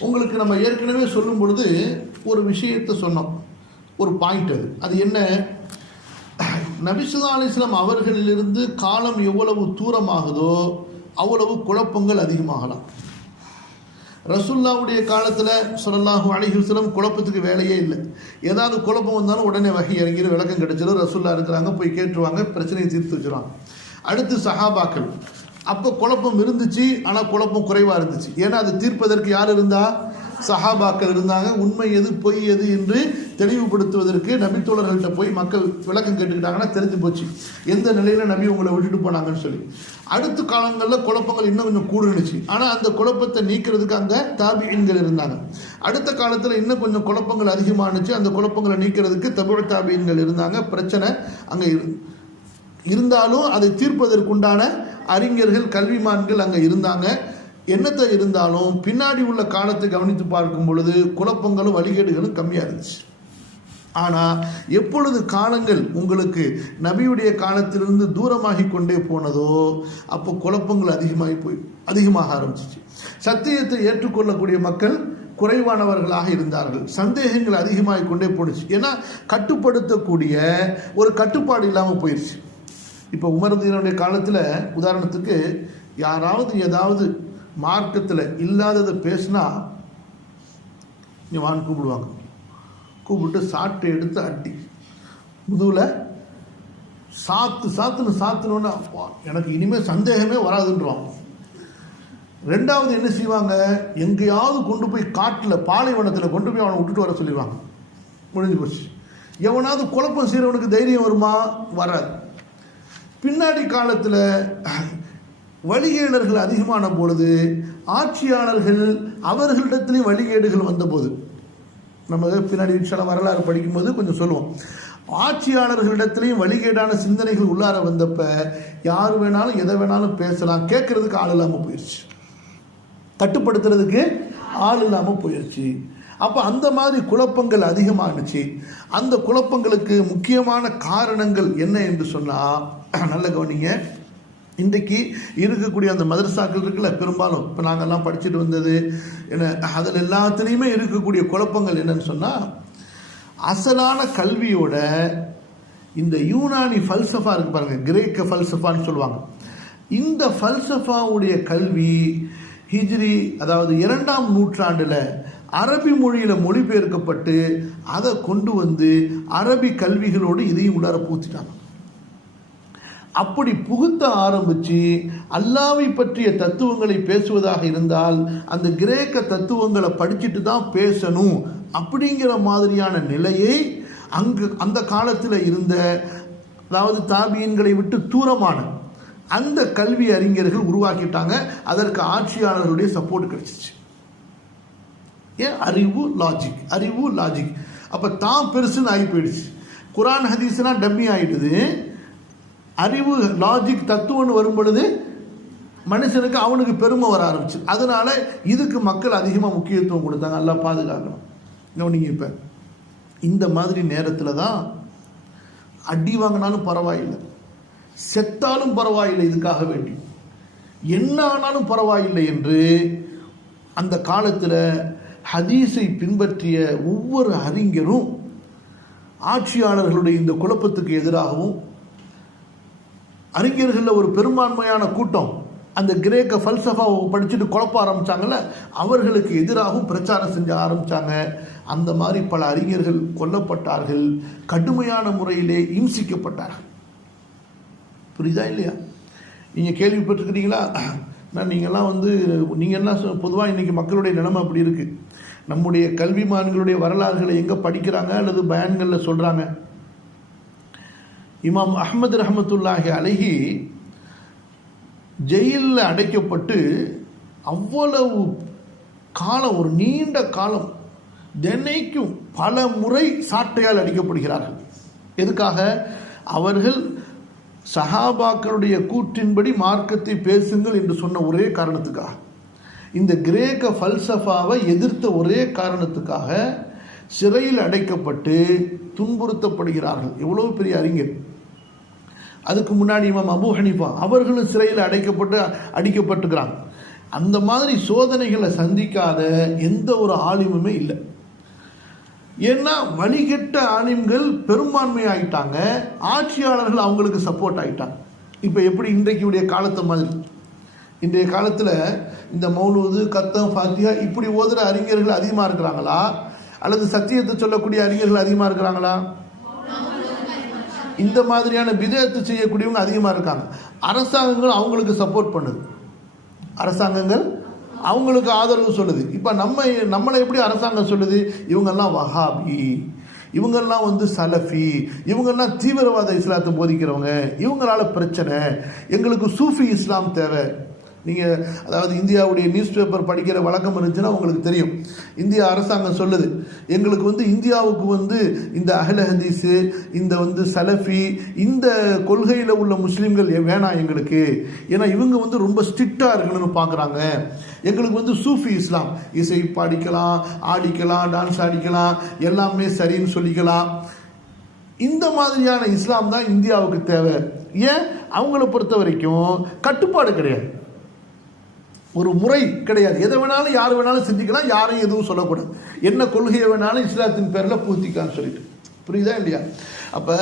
உங்களுக்கு நம்ம ஏற்கனவே சொல்லும் பொழுது ஒரு விஷயத்தை சொன்னோம். ஒரு பாயிண்ட் அது. அது என்ன? நபிசுல்லா அலிஸ்லாம் அவர்களிலிருந்து காலம் எவ்வளவு தூரமாகுதோ அவ்வளவு குழப்பங்கள் அதிகமாகலாம். ரசுல்லாவுடைய காலத்தில் சொல்லலாகும் அலைஹி குழப்பத்துக்கு வேலையே இல்லை. ஏதாவது குழப்பம் வந்தாலும் உடனே வகை இறங்கிடும் விளக்கம் கிடைச்சிடும் ரசுல்லா இருக்கிறாங்க போய் கேட்டுருவாங்க பிரச்சனையை தீர்த்து வச்சுருவாங்க. அடுத்து சஹாபாக்கள். அப்போ குழப்பம் இருந்துச்சு ஆனால் குழப்பம் குறைவாக இருந்துச்சு. ஏன்னா அது தீர்ப்பதற்கு யார் இருந்தா? சஹாபாக்கள் இருந்தாங்க. உண்மை எது பொய் எது என்று தெளிவுபடுத்துவதற்கு நபித்தோழர்கள்ட்ட போய் மக்கள் விளக்கம் கேட்டுக்கிட்டாங்கன்னா தெரிஞ்சு போச்சு. எந்த நிலையில் நபி உங்களை விட்டுட்டு போனாங்கன்னு சொல்லி. அடுத்த காலங்களில் குழப்பங்கள் இன்னும் கொஞ்சம் கூடுனுச்சு. ஆனால் அந்த குழப்பத்தை நீக்கிறதுக்கு அங்கே தாபியன்கள் இருந்தாங்க. அடுத்த காலத்தில் இன்னும் கொஞ்சம் குழப்பங்கள் அதிகமானுச்சு. அந்த குழப்பங்களை நீக்கிறதுக்கு தமிழ் தாபியன்கள் இருந்தாங்க. பிரச்சனை அங்கே இருந்தாலும் அதை தீர்ப்பதற்குண்டான அறிஞர்கள் கல்விமான்கள் அங்கே இருந்தாங்க. என்னத்தை இருந்தாலும் பின்னாடி உள்ள காலத்தை கவனித்து பார்க்கும் பொழுது குழப்பங்களும் வழிகேடுகளும் கம்மியாக இருந்துச்சு. ஆனால் எப்பொழுது காலங்கள் உங்களுக்கு நபியுடைய காலத்திலிருந்து தூரமாகி கொண்டே போனதோ அப்போ குழப்பங்கள் அதிகமாகி போய் அதிகமாக ஆரம்பிச்சிச்சு. சத்தியத்தை ஏற்றுக்கொள்ளக்கூடிய மக்கள் குறைவானவர்களாக இருந்தார்கள். சந்தேகங்கள் அதிகமாகி கொண்டே போணுச்சு ஏன்னா கட்டுப்படுத்தக்கூடிய ஒரு கட்டுப்பாடு இல்லாமல் போயிடுச்சு இப்போ உமரதீனுடைய காலத்தில் உதாரணத்துக்கு யாராவது ஏதாவது மார்க்கத்தில் இல்லாததை பேசினா நீ வான்னு கூப்பிடுவாங்க. கூப்பிட்டு சாட்டை எடுத்து அட்டி. முதுவில் சாத்து சாத்துன்னு சாத்துனோன்னா அப்பா, எனக்கு இனிமேல் சந்தேகமே வராதுன்றவாங்க ரெண்டாவது என்ன செய்வாங்க? எங்கேயாவது கொண்டு போய் காட்டில் பாலைவனத்தில் கொண்டு போய் அவனை விட்டுட்டு வர சொல்லிடுவாங்க. முடிஞ்சு போச்சு. எவனாவது குழப்பம் செய்கிறவனுக்கு தைரியம் வருமா? வராது. பின்னாடி காலத்தில் வழிகேடர்கள் அதிகமான பொழுது ஆட்சியாளர்கள் அவர்களிடத்துலேயும் வழிகேடுகள் வந்தபோது நம்ம பின்னாடி சில வரலாறு படிக்கும்போது கொஞ்சம் சொல்லுவோம். ஆட்சியாளர்களிடத்துலையும் வழிகேடான சிந்தனைகள் உள்ளார வந்தப்ப யார் வேணாலும் எதை வேணாலும் பேசலாம். கேட்கறதுக்கு ஆள் இல்லாமல் போயிடுச்சு கட்டுப்படுத்துறதுக்கு ஆள் இல்லாமல் போயிடுச்சு அப்போ அந்த மாதிரி குழப்பங்கள் அதிகமானுச்சு. அந்த குழப்பங்களுக்கு முக்கியமான காரணங்கள் என்ன என்று சொன்னால் நல்ல கவனிங்க. இன்றைக்கு இருக்கக்கூடிய அந்த மதரசாக்கள் இருக்குல்ல பெரும்பாலும். இப்போ நாங்கள்லாம் படிச்சுட்டு வந்தது என்ன அதில் எல்லாத்துலேயுமே இருக்கக்கூடிய குழப்பங்கள் என்னன்னு சொன்னால் அசலான கல்வியோட இந்த யூனானி ஃபல்சஃபா இருக்கு பாருங்கள் கிரேக்க ஃபல்சஃபான்னு சொல்லுவாங்க. இந்த ஃபல்சஃபாவுடைய கல்வி ஹிஜ்ரி அதாவது இரண்டாம் நூற்றாண்டில் அரபி மொழியில் மொழிபெயர்க்கப்பட்டு அதை கொண்டு வந்து அரபி கல்விகளோடு இதையும் உள்ளார பூத்திட்டாங்க அப்படி புகுத்த ஆரம்பித்து அல்லாவை பற்றிய தத்துவங்களை பேசுவதாக இருந்தால் அந்த கிரேக்க தத்துவங்களை படிச்சுட்டு தான் பேசணும் அப்படிங்கிற மாதிரியான நிலையை அங்கு அந்த காலத்தில் இருந்த அதாவது தாபியன்களை விட்டு தூரமான அந்த கல்வி அறிஞர்கள் உருவாக்கிட்டாங்க. அதற்கு ஆட்சியாளர்களுடைய சப்போர்ட் கிடைச்சிச்சு. ஏன் அறிவு லாஜிக் அறிவு லாஜிக் அப்போ தான் பெருசுன்னு ஆகி போயிடுச்சு. குரான் ஹதீஸ்னால் டம்மி ஆகிடுது அறிவு லாஜிக் தத்துவம்னு வரும் பொழுது மனுஷனுக்கு அவனுக்கு பெருமை வர ஆரம்பிச்சு. அதனால இதுக்கு மக்கள் அதிகமாக முக்கியத்துவம் கொடுத்தாங்க. நல்லா பாதுகாக்கணும். கவனிங்க இப்போ இந்த மாதிரி நேரத்தில் தான் அடி வாங்கினாலும் பரவாயில்லை. செத்தாலும் பரவாயில்லை இதுக்காக வேண்டி. என்ன ஆனாலும் பரவாயில்லை என்று அந்த காலத்தில் ஹதீஸை பின்பற்றிய ஒவ்வொரு அறிஞரும் ஆட்சியாளர்களுடைய இந்த குழப்பத்துக்கு எதிராகவும் அறிஞர்களில் ஒரு பெரும்பான்மையான கூட்டம் அந்த கிரேக்க ஃபல்சஃபாவை படிச்சுட்டு குழப்ப ஆரம்பித்தாங்கல்ல அவர்களுக்கு எதிராகவும் பிரச்சாரம் செஞ்ச ஆரம்பிச்சாங்க. அந்த மாதிரி பல அறிஞர்கள் கொல்லப்பட்டார்கள். கடுமையான முறையிலே இம்சிக்கப்பட்டார்கள். புரியுதா இல்லையா? நீங்கள் கேள்விப்பட்டிருக்கிறீங்களா? நான் நீங்கள்லாம் வந்து நீங்கள் என்ன பொதுவாக இன்றைக்கி மக்களுடைய நிலைமை அப்படி இருக்குது நம்முடைய கல்விமான்களுடைய வரலாறுகளை எங்கே படிக்கிறாங்க அல்லது பயன்களில் சொல்கிறாங்க இமாம் அஹமது ரஹமத்துல்லாஹி அழகி ஜெயிலில் அடைக்கப்பட்டு அவ்வளவு காலம் ஒரு நீண்ட காலம் தினைக்கும் பல முறை சாட்டையால் அடிக்கப்படுகிறார்கள். எதுக்காக? அவர்கள் சஹாபாக்களுடைய கூற்றின்படி மார்க்கத்தை பேசுங்கள் என்று சொன்ன ஒரே காரணத்துக்காக. இந்த கிரேக்க ஃபல்சஃபாவை எதிர்த்த ஒரே காரணத்துக்காக சிறையில் அடைக்கப்பட்டு துன்புறுத்தப்படுகிறார்கள். எவ்வளோ பெரிய அறிஞர். அதுக்கு முன்னாடி இமாம் அபு ஹனிஃபா அவர்களும் சிறையில் அடைக்கப்பட்டு அடிக்கப்பட்டுக்கிறாங்க. அந்த மாதிரி சோதனைகளை சந்திக்காத எந்த ஒரு ஆலிமுமே இல்லை. ஏன்னா வணிகட்ட ஆலிம்கள் பெரும்பான்மை ஆகிட்டாங்க ஆட்சியாளர்கள் அவங்களுக்கு சப்போர்ட் ஆகிட்டாங்க இப்போ எப்படி இன்றைக்குடைய காலத்தை மாதிரி இன்றைய காலத்தில் இந்த மௌலூது கத்தம் ஃபாத்தியா இப்படி ஓதுகிற அறிஞர்கள் அதிகமாக இருக்கிறாங்களா? அல்லது சத்தியத்தை சொல்லக்கூடிய அறிஞர்கள் அதிகமாக இருக்கிறாங்களா? இந்த மாதிரியான விதத்தை செய்யக்கூடியவங்க அதிகமாக இருக்காங்க. அரசாங்கங்கள் அவங்களுக்கு சப்போர்ட் பண்ணுது. அரசாங்கங்கள் அவங்களுக்கு ஆதரவு சொல்லுது. இப்போ நம்ம நம்மளை எப்படி அரசாங்கம் சொல்லுது? இவங்கெல்லாம் வஹாபி. இவங்கெல்லாம் வந்து சலஃபி. இவங்கெல்லாம் தீவிரவாத இஸ்லாத்தை போதிக்கிறவங்க. இவங்களால பிரச்சனை. எங்களுக்கு சூஃபி இஸ்லாம் தேவை. நீங்கள் அதாவது இந்தியாவுடைய நியூஸ் பேப்பர் படிக்கிற வழக்கம் இருந்துச்சுன்னா உங்களுக்கு தெரியும். இந்திய அரசாங்கம் சொல்லுது எங்களுக்கு வந்து இந்தியாவுக்கு வந்து இந்த அஹ்ல ஹதீஸு இந்த வந்து சலஃபி இந்த கொள்கையில் உள்ள முஸ்லீம்கள் வேணாம் எங்களுக்கு. ஏன்னா இவங்க வந்து ரொம்ப ஸ்ட்ரிக்டாக இருக்கணும்னு பார்க்குறாங்க எங்களுக்கு வந்து சூஃபி இஸ்லாம் இசை பாடிக்கலாம் ஆடிக்கலாம் டான்ஸ் ஆடிக்கலாம் எல்லாமே சரின்னு சொல்லிக்கலாம். இந்த மாதிரியான இஸ்லாம் தான் இந்தியாவுக்கு தேவை. ஏன்? அவங்கள பொறுத்த வரைக்கும் கட்டுப்பாடு கிடையாது. ஒரு முறை கிடையாது. எதை வேணாலும் யார் வேணாலும் சிந்திக்கலாம் யாரையும் எதுவும் சொல்லக்கூடாது. என்ன கொள்கையை வேணாலும் இஸ்லாத்தின் பேரில் பூர்த்திக்கான்னு சொல்லிட்டு. புரியுதா இல்லையா? அப்போ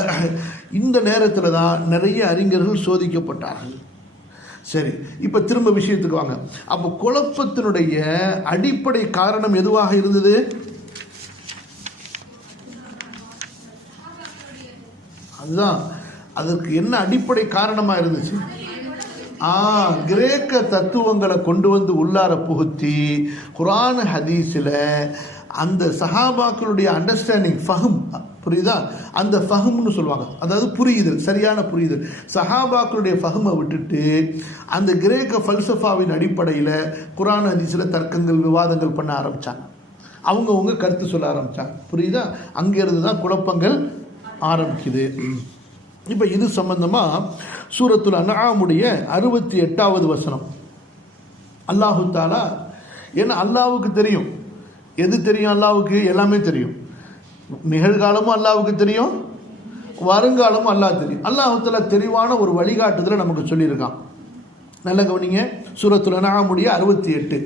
இந்த நேரத்தில் தான் நிறைய அறிஞர்கள் சோதிக்கப்பட்டார்கள். சரி இப்போ திரும்ப விஷயத்துக்கு வாங்க. அப்போ குழப்பத்தினுடைய அடிப்படை காரணம் எதுவாக இருந்தது? அதுதான். அதற்கு என்ன அடிப்படை காரணமாக இருந்துச்சு? கிரேக்க தத்துவங்களை கொண்டு வந்து உள்ளார புகுத்தி குரான் ஹதீஸில் அந்த சஹாபாக்களுடைய அண்டர்ஸ்டாண்டிங் ஃபஹம் புரியுதா? அந்த ஃபஹம்னு சொல்லுவாங்க. அதாவது புரியுதல் சரியான புரியுதல். சஹாபாக்களுடைய ஃபஹமை விட்டுட்டு அந்த கிரேக்க ஃபல்சஃபாவின் அடிப்படையில் குரான் ஹதீஸில் தர்க்கங்கள் விவாதங்கள் பண்ண ஆரம்பித்தாங்க அவங்கவுங்க கருத்து சொல்ல ஆரம்பித்தாங்க புரியுதா? அங்கேருந்து தான் குழப்பங்கள் ஆரம்பிக்குது. இப்போ இது சம்பந்தமா சூரத்துல் அன்ஆமுடைய அறுபத்தி எட்டாவது வசனம் அல்லாஹு தாலா ஏன்னா அல்லாவுக்கு தெரியும் எது தெரியும் அல்லாவுக்கு எல்லாமே தெரியும் நிகழ்காலமும் அல்லாவுக்கு தெரியும் வருங்காலமும் அல்லாஹ் தெரியும் அல்லாஹு தாலா தெளிவான ஒரு வழிகாட்டுதலை நமக்கு சொல்லியிருக்கான் நல்ல கவனிங்க சூரத்துல் அன்ஆமுடைய அறுபத்தி எட்டு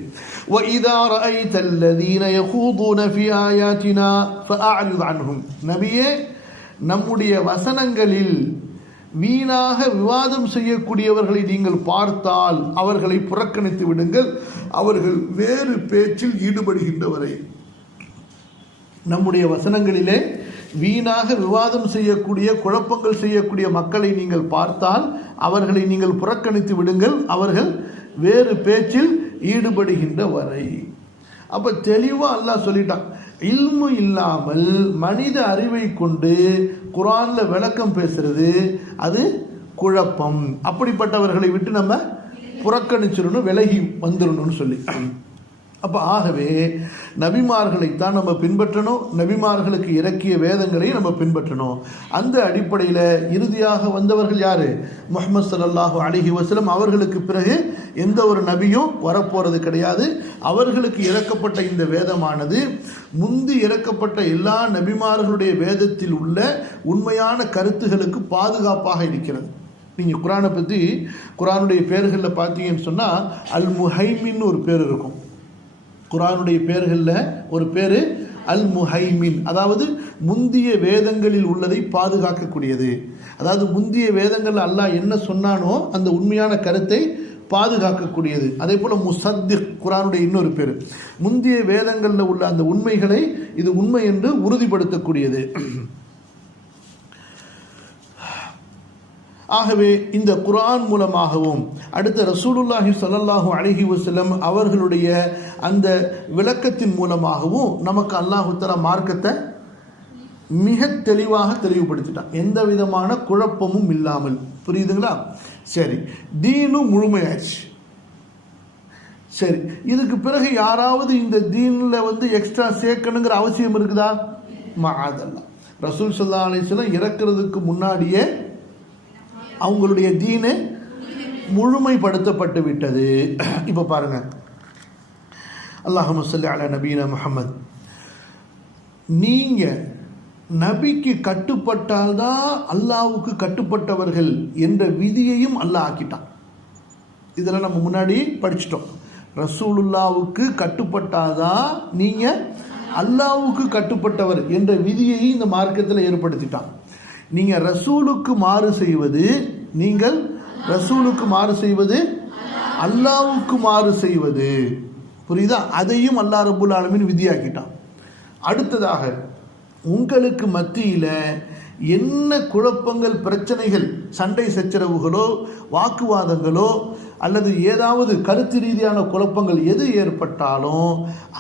وَإِذَا رَأَيْتَ الَّذِينَ يَخُوضُونَ فِي آيَاتِنَا فَأَعْرِضْ عَنْهُمْ நபியே நம்முடைய வசனங்களில் வீணாக விவாதம் செய்யக்கூடியவர்களை நீங்கள் பார்த்தால் அவர்களை புறக்கணித்து விடுங்கள். அவர்கள் வேறு பேச்சில் ஈடுபடுகின்றவரை. நம்முடைய வசனங்களிலே வீணாக விவாதம் செய்யக்கூடிய குழப்பங்கள் செய்யக்கூடிய மக்களை நீங்கள் பார்த்தால் அவர்களை நீங்கள் புறக்கணித்து விடுங்கள். அவர்கள் வேறு பேச்சில் ஈடுபடுகின்ற வரை அப்போ தெளிவாக அல்லாஹ் சொல்லிட்டான். இல்மு இல்லாமல் மனித அறிவை கொண்டு குரானில் விளக்கம் பேசுறது அது குழப்பம். அப்படிப்பட்டவர்களை விட்டு நம்ம புறக்கணிச்சிடணும் விலகி வந்துடணும்னு சொல்லி. அப்போ ஆகவே நபிமார்களைத்தான் நம்ம பின்பற்றணும் நபிமார்களுக்கு இறக்கிய வேதங்களை நம்ம பின்பற்றணும். அந்த அடிப்படையில் இறுதியாக வந்தவர்கள் யார்? முகமது சல்லாஹூ அலிஹி வசலம் அவர்களுக்கு பிறகு எந்த ஒரு நபியும் வரப்போகிறது கிடையாது. அவர்களுக்கு இறக்கப்பட்ட இந்த வேதமானது முந்தி இறக்கப்பட்ட எல்லா நபிமார்களுடைய வேதத்தில் உள்ள உண்மையான கருத்துகளுக்கு பாதுகாப்பாக இருக்கிறது. நீங்கள் குரானை பற்றி குரானுடைய பேர்களில் பார்த்தீங்கன்னு சொன்னால் அல் முஹைமின்னு ஒரு பேர் இருக்கும். குரானுடைய பேர்களில் ஒரு பேர் அல் முஹைமின் அதாவது முந்திய வேதங்களில் உள்ளதை பாதுகாக்கக்கூடியது. அதாவது முந்திய வேதங்கள் அல்லாஹ் என்ன சொன்னானோ அந்த உண்மையான கருத்தை பாதுகாக்கக்கூடியது. அதே போல் முசத்திக் குரானுடைய இன்னொரு பேர். முந்திய வேதங்களில் உள்ள அந்த உண்மைகளை இது உண்மை என்று உறுதிப்படுத்தக்கூடியது. ஆகவே இந்த குரான் மூலமாகவும் அடுத்த ரசூலுல்லாஹி சல்லாஹூ அலைஹி வசலம் அவர்களுடைய அந்த விளக்கத்தின் மூலமாகவும் நமக்கு அல்லாஹு மார்க்கத்தை மிக தெளிவாக தெளிவுபடுத்திட்டான். எந்த விதமான குழப்பமும் இல்லாமல். புரியுதுங்களா? சரி. தீனும் முழுமையாச்சு சரி. இதுக்கு பிறகு யாராவது இந்த தீனில் வந்து எக்ஸ்ட்ரா சேர்க்கணுங்கிற அவசியம் இருக்குதா? மாதல்லா ரசூல் சல்லா அலிஸ்லாம் இறக்கிறதுக்கு முன்னாடியே அவங்களுடைய தீனு முழுமைப்படுத்தப்பட்டு விட்டது. இப்போ பாருங்கள் அல்லாஹு சொல்லி அல நபீன முஹம்மது. நீங்க நபிக்கு கட்டுப்பட்டால்தான் அல்லாவுக்கு கட்டுப்பட்டவர்கள் என்ற விதியையும் அல்லாஹ் ஆக்கிட்டான். இதெல்லாம் நம்ம முன்னாடி படிச்சிட்டோம். ரசூலுல்லாவுக்கு கட்டுப்பட்டாதான் நீங்க அல்லாவுக்கு கட்டுப்பட்டவர் என்ற விதியை இந்த மார்க்கத்தில் ஏற்படுத்திட்டான். நீங்க ரசூலுக்கு மாறு செய்வது நீங்கள் ரசூலுக்கு மாறு செய்வது அல்லாவுக்கு மாறு செய்வது. புரியுதா? அதையும் அல்லா ரபுல் ஆலமின் விதியாக்கிட்டான். அடுத்ததாக உங்களுக்கு மத்தியில் என்ன குழப்பங்கள் பிரச்சனைகள் சண்டை சச்சரவுகளோ வாக்குவாதங்களோ அல்லது ஏதாவது கருத்து ரீதியான குழப்பங்கள் எது ஏற்பட்டாலும்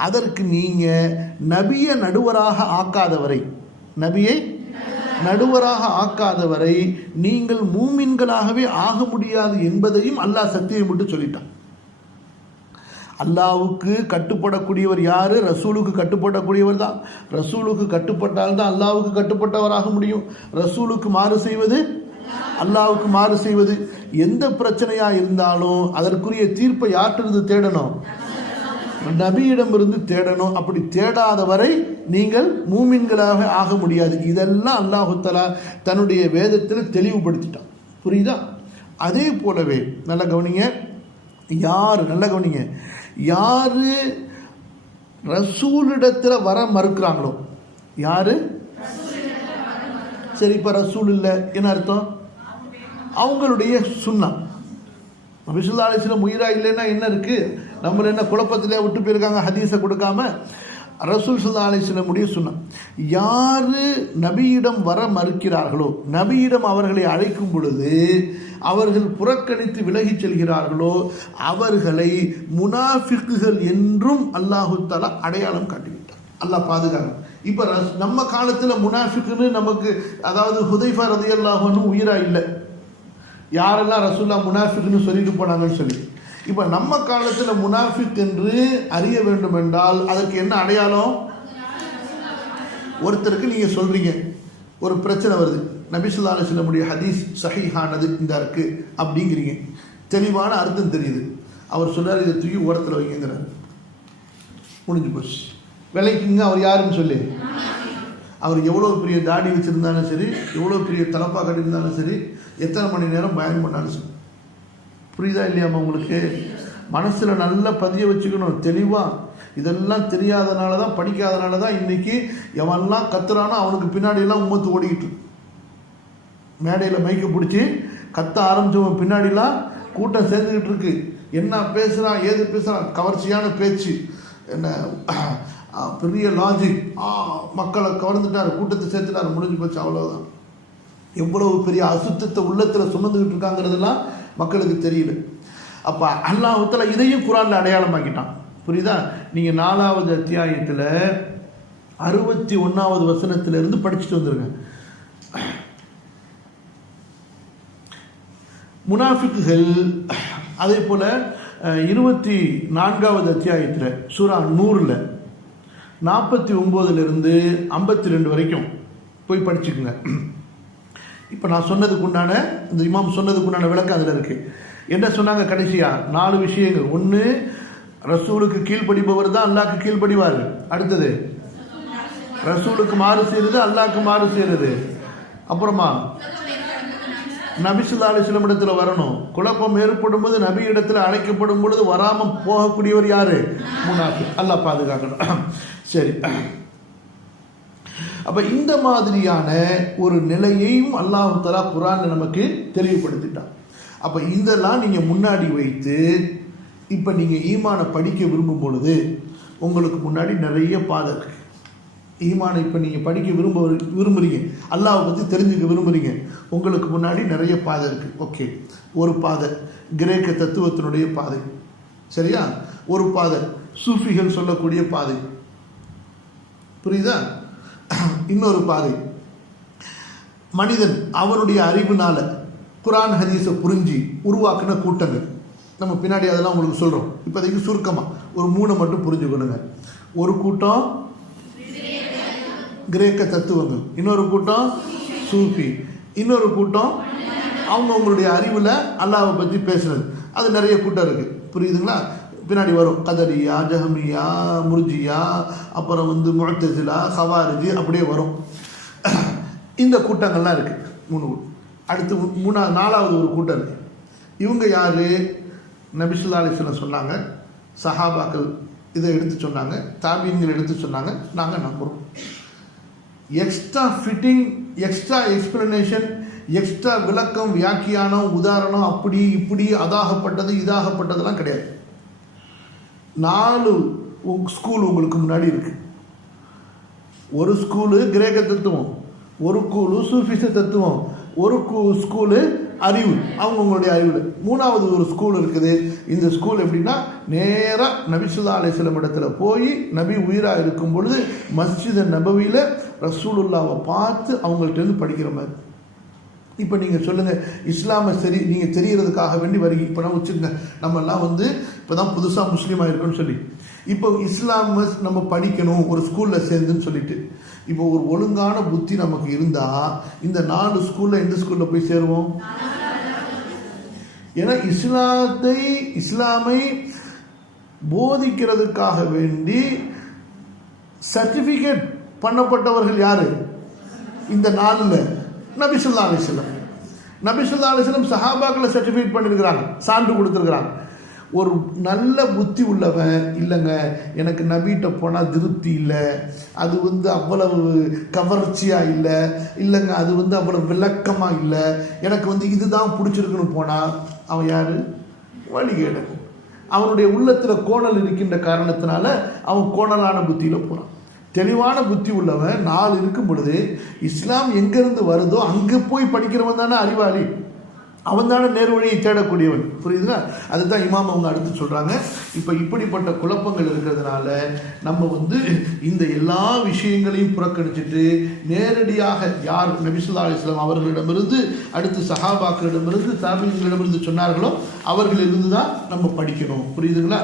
அதற்கு நீங்கள் நபியை நடுவராக ஆக்காதவரை நபியை நடுவராக ஆக்காதவரை நீங்கள் மூமின்களாகவே ஆக முடியாது என்பதையும் அல்லாஹ் சத்தியம் விட்டு சொல்லிட்டான். அல்லாவுக்கு கட்டுப்படக்கூடியவர் யார்? ரசூலுக்கு கட்டுப்படக்கூடியவர் தான். ரசூலுக்கு கட்டுப்பட்டால்தான் அல்லாவுக்கு கட்டுப்பட்டவராக முடியும். ரசூலுக்கு மாறு செய்வது? அல்லாவுக்கு மாறு செய்வது. எந்த பிரச்சனையாக இருந்தாலும் அதற்குரிய தீர்ப்பை யாற்றிருந்து தேடணும்? நபியிடமிருந்து தேடணும். அப்படி தேடாத வரை நீங்கள் மூமின்களாக ஆக முடியாது. இதெல்லாம் அல்லாஹுத்தலா தன்னுடைய வேதத்தில் தெளிவுபடுத்திட்டான். புரியுதா? அதே போலவே நல்ல கவனிங்க. யார்? நல்ல கவனிங்க. யார் ரசூலிடத்தில் வர மறுக்கிறாங்களோ? யார்? சரி இப்போ ரசூல் இல்லை. என்ன அர்த்தம்? அவங்களுடைய சுண்ணா. நபிசுல்லா அலிஸ்லம் உயிரா இல்லைன்னா என்ன இருக்குது நம்மள என்ன குழப்பத்திலே விட்டு போயிருக்காங்க ஹதீஸை கொடுக்காம? ரசூல் சுல்லா அலிஸ்லமுடைய சொன்னான் யார் நபியிடம் வர மறுக்கிறார்களோ நபியிடம் அவர்களை அழைக்கும் பொழுது அவர்கள் புறக்கணித்து விலகிச் செல்கிறார்களோ அவர்களை முனாஃபிக்குகள் என்றும் அல்லாஹு தலா அடையாளம் காட்டிவிட்டார் அல்லாஹ் பாதுகாக்க இப்போ ரஸ் நம்ம காலத்தில் முனாஃபிக்குன்னு நமக்கு அதாவது ஹுதைஃபா ரதி அல்லாஹன்னு இல்லை. யாரெல்லாம் ரசூல்லா முனாஃபிக்குன்னு சொல்லிட்டு போனாங்கன்னு சொல்லி. இப்போ நம்ம காலத்தில் முனாஃபிக் என்று அறிய வேண்டும் என்றால் அதற்கு என்ன அடையாளம்? ஒருத்தருக்கு நீங்கள் சொல்கிறீங்க ஒரு பிரச்சனை வருது. நபிசுல்லா அலிஸ்லமுடைய ஹதீஸ் சஹிஹானது இந்த இருக்கு அப்படிங்கிறீங்க. தெளிவான அர்த்தம் தெரியுது. அவர் சொல்றாரு இதை தூக்கி ஓரத்தில் வைங்கிறார் முடிஞ்சு போச்சு. விலைக்குங்க அவர் யாருன்னு சொல்லி. அவர் எவ்வளோ பெரிய தாடி வச்சுருந்தாலும் சரி எவ்வளோ பெரிய தலப்பா கட்டியிருந்தாலும் சரி எத்தனை மணி நேரம் பயன் பண்ணாலும் சரி. புரியுதா இல்லையாம்மா உங்களுக்கு? மனசில் நல்லா பதிய வச்சுக்கணும் தெளிவாக இதெல்லாம் தெரியாதனால தான் படிக்காதனால தான் இன்னைக்கு எவன்லாம் கத்துறானோ அவனுக்கு பின்னாடியெல்லாம் உம்மத்து ஓடிக்கிட்டு மேடையில் மைக்கை பிடிச்சி கத்த ஆரம்பித்தவன் பின்னாடிலாம் கூட்டம் சேர்ந்துக்கிட்டு இருக்கு. என்ன பேசுகிறான் ஏது பேசுகிறான் கவர்ச்சியான பேச்சு. என்ன பெரிய லாஜிக் ஆ மக்களை கவர்ந்துட்டார் கூட்டத்தை சேர்த்துட்டார் முடிஞ்சு போச்சு அவ்வளோதான் எவ்வளவு பெரிய அசுத்தத்தை உள்ளத்தில் சுமந்துக்கிட்டு இருக்காங்கிறதுலாம் மக்களுக்கு தெரியல. அப்போ அல்லாஹத்தில் இதையும் குரானில் அடையாளமாக்கிட்டான். புரியுதா? நீங்கள் நாலாவது அத்தியாயத்தில் அறுபத்தி ஒன்றாவது வசனத்திலிருந்து படிச்சுட்டு வந்துருங்க. முனாஃபிக்குகள் அதே போல் இருபத்தி நான்காவது அத்தியாயத்தில் சூரா நூறில் நாற்பத்தி ஒம்போதுலேருந்து ஐம்பத்தி ரெண்டு வரைக்கும் போய் படிச்சுக்குங்க. இப்போ நான் சொன்னதுக்கு உண்டான இந்த இமாம் சொன்னதுக்கு உண்டான விளக்கம் அதில் இருக்குது என்ன சொன்னாங்க கடைசியாக நாலு விஷயங்கள். ஒன்று ரசூலுக்கு கீழ்ப்படிபவர் தான் அல்லாக்கு கீழ்ப்படிவார். அடுத்தது ரசூலுக்கு மாறு செய்கிறது அல்லாக்கு மாறு செய்கிறது அப்புறமா நபிசுல்லா அலிஸ்லம் இடத்துல வரணும். குழப்பம் ஏற்படும் போது நபி இடத்துல அழைக்கப்படும் பொழுது வராமல் போகக்கூடியவர் யாரு? முனாஃபி அல்லாஹ் பாதுகாக்கணும். சரி. அப்ப இந்த மாதிரியான ஒரு நிலையையும் அல்லாஹுத்தலா குரான் நமக்கு தெளிவுபடுத்திட்டான். அப்ப இதெல்லாம் நீங்க முன்னாடி வைத்து இப்ப நீங்க ஈமானை படிக்க விரும்பும் பொழுது உங்களுக்கு முன்னாடி நிறைய பாதை இருக்கு. ஈமானை இப்போ நீங்கள் படிக்க விரும்ப விரும்புகிறீங்க அல்லாவை பற்றி தெரிஞ்சுக்க விரும்புகிறீங்க உங்களுக்கு முன்னாடி நிறைய பாதை இருக்குது ஓகே. ஒரு பாதை கிரேக்க தத்துவத்தினுடைய பாதை. சரியா? ஒரு பாதை சூஃபிகள் சொல்லக்கூடிய பாதை. புரியுதா? இன்னொரு பாதை. மனிதன் அவனுடைய அறிவினால் குரான் ஹதீஸை புரிஞ்சு உருவாக்குன கூட்டங்கள். நம்ம பின்னாடி அதெல்லாம் உங்களுக்கு சொல்கிறோம் இப்போதைக்கு சுருக்கமாக ஒரு மூணை மட்டும் புரிஞ்சுக்கணுங்க ஒரு கூட்டம் கிரேக்க தத்துவங்கள். இன்னொரு கூட்டம் சூஃபி. இன்னொரு கூட்டம் அவங்க அவங்களுடைய அறிவில் அல்லாவை பற்றி பேசுகிறது அது நிறைய கூட்டம் இருக்குது புரியுதுங்களா? பின்னாடி வரும். கதரியா ஜஹமியா முர்ஜியா அப்புறம் வந்து முழத்தசிலா சவாரிஜி அப்படியே வரும். இந்த கூட்டங்கள்லாம் இருக்குது மூணு அடுத்து மூணா நாலாவது ஒரு கூட்டம். இருக்குது இவங்க யார்? நபிசுல்லா அலிஸ்லாம் சொன்னாங்க. சஹாபாக்கள் இதை எடுத்து சொன்னாங்க. தாபியங்கள் எடுத்து சொன்னாங்க. நாங்கள் நம்புகிறோம் extra fitting extra explanation extra விளக்கம் வியாக்கியானம் உதாரணம் அப்படி இப்படி அதாகப்பட்டது இதாகப்பட்டதெல்லாம் கிடையாது. நாலு ஸ்கூல் உங்களுக்கு முன்னாடி இருக்கு. ஒரு ஸ்கூலு கிரேக்க தத்துவம் ஒரு ஸ்கூலு சூஃபிச தத்துவம் ஒரு கு- ஸ்கூலு அறிவு அவங்கவுங்களுடைய அறிவு மூணாவது ஒரு ஸ்கூல் இருக்குது. இந்த ஸ்கூல் எப்படின்னா நேராக நபிசுல்லா அலிஸ்லம் இடத்துல போய் நபி உயிராக இருக்கும் பொழுது மஸ்ஜித நபவியில் ரசூலுல்லாவை பார்த்து அவங்கள்ட்டேருந்து படிக்கிற மாதிரி. இப்போ நீங்கள் சொல்லுங்கள் இஸ்லாமை சரி நீங்கள் தெரிகிறதுக்காக வேண்டி வருகை இப்போ நம்ம வச்சுருங்க நம்மெல்லாம் வந்து இப்போ தான் புதுசாக முஸ்லீம் இருக்குன்னு சொல்லி. இப்போ இஸ்லாம் நம்ம படிக்கணும் ஒரு ஸ்கூலில் சேர்ந்துன்னு சொல்லிட்டு. இப்போ ஒரு ஒழுங்கான புத்தி நமக்கு இருந்தால் இந்த நாலு ஸ்கூலில் எந்த ஸ்கூலில் போய் சேருவோம்? ஏன்னா இஸ்லாத்தை இஸ்லாமை போதிக்கிறதுக்காக வேண்டி சர்டிஃபிகேட் பண்ணப்பட்டவர்கள் யார்? இந்த நாளில் நபிசுல்லா அலிஸ்லம் நபிசுல்லா அலிஸ்லம் சஹாபாக்களை சர்டிஃபிகேட் பண்ணியிருக்கிறாங்க சான்று கொடுத்துருக்குறாங்க. ஒரு நல்ல புத்தி உள்ளவன் இல்லைங்க. எனக்கு நபிகிட்ட போனால் திருப்தி இல்லை. அது வந்து அவ்வளவு கவர்ச்சியாக இல்லை. இல்லைங்க அது வந்து அவ்வளவு விளக்கமாக இல்லை. எனக்கு வந்து இதுதான் பிடிச்சிருக்குன்னு போனால் அவன் யார்? வழிகேடன் அவனுடைய உள்ளத்தில் கோணல் இருக்கின்ற காரணத்தினால அவன் கோணலான புத்தியில் போகிறான் தெளிவான புத்தி உள்ளவன் நாள் இருக்கும் பொழுது இஸ்லாம் எங்கேருந்து வருதோ அங்கே போய் படிக்கிறவன் தானே அறிவாளி. அவன் தானே நேர்வழியை தேடக்கூடியவன். புரியுதுங்களா அதுதான் இமாம் அவங்க அடுத்து சொல்கிறாங்க இப்போ இப்படிப்பட்ட குழப்பங்கள் இருக்கிறதுனால நம்ம வந்து இந்த எல்லா விஷயங்களையும் புறக்கணிச்சிட்டு நேரடியாக யார் நபிசுல்லா அலிஸ்லாம் அவர்களிடமிருந்து அடுத்து சஹாபாக்களிடமிருந்து தாபிகளிடமிருந்து சொன்னார்களோ அவர்களிருந்து தான் நம்ம படிக்கணும். புரியுதுங்களா?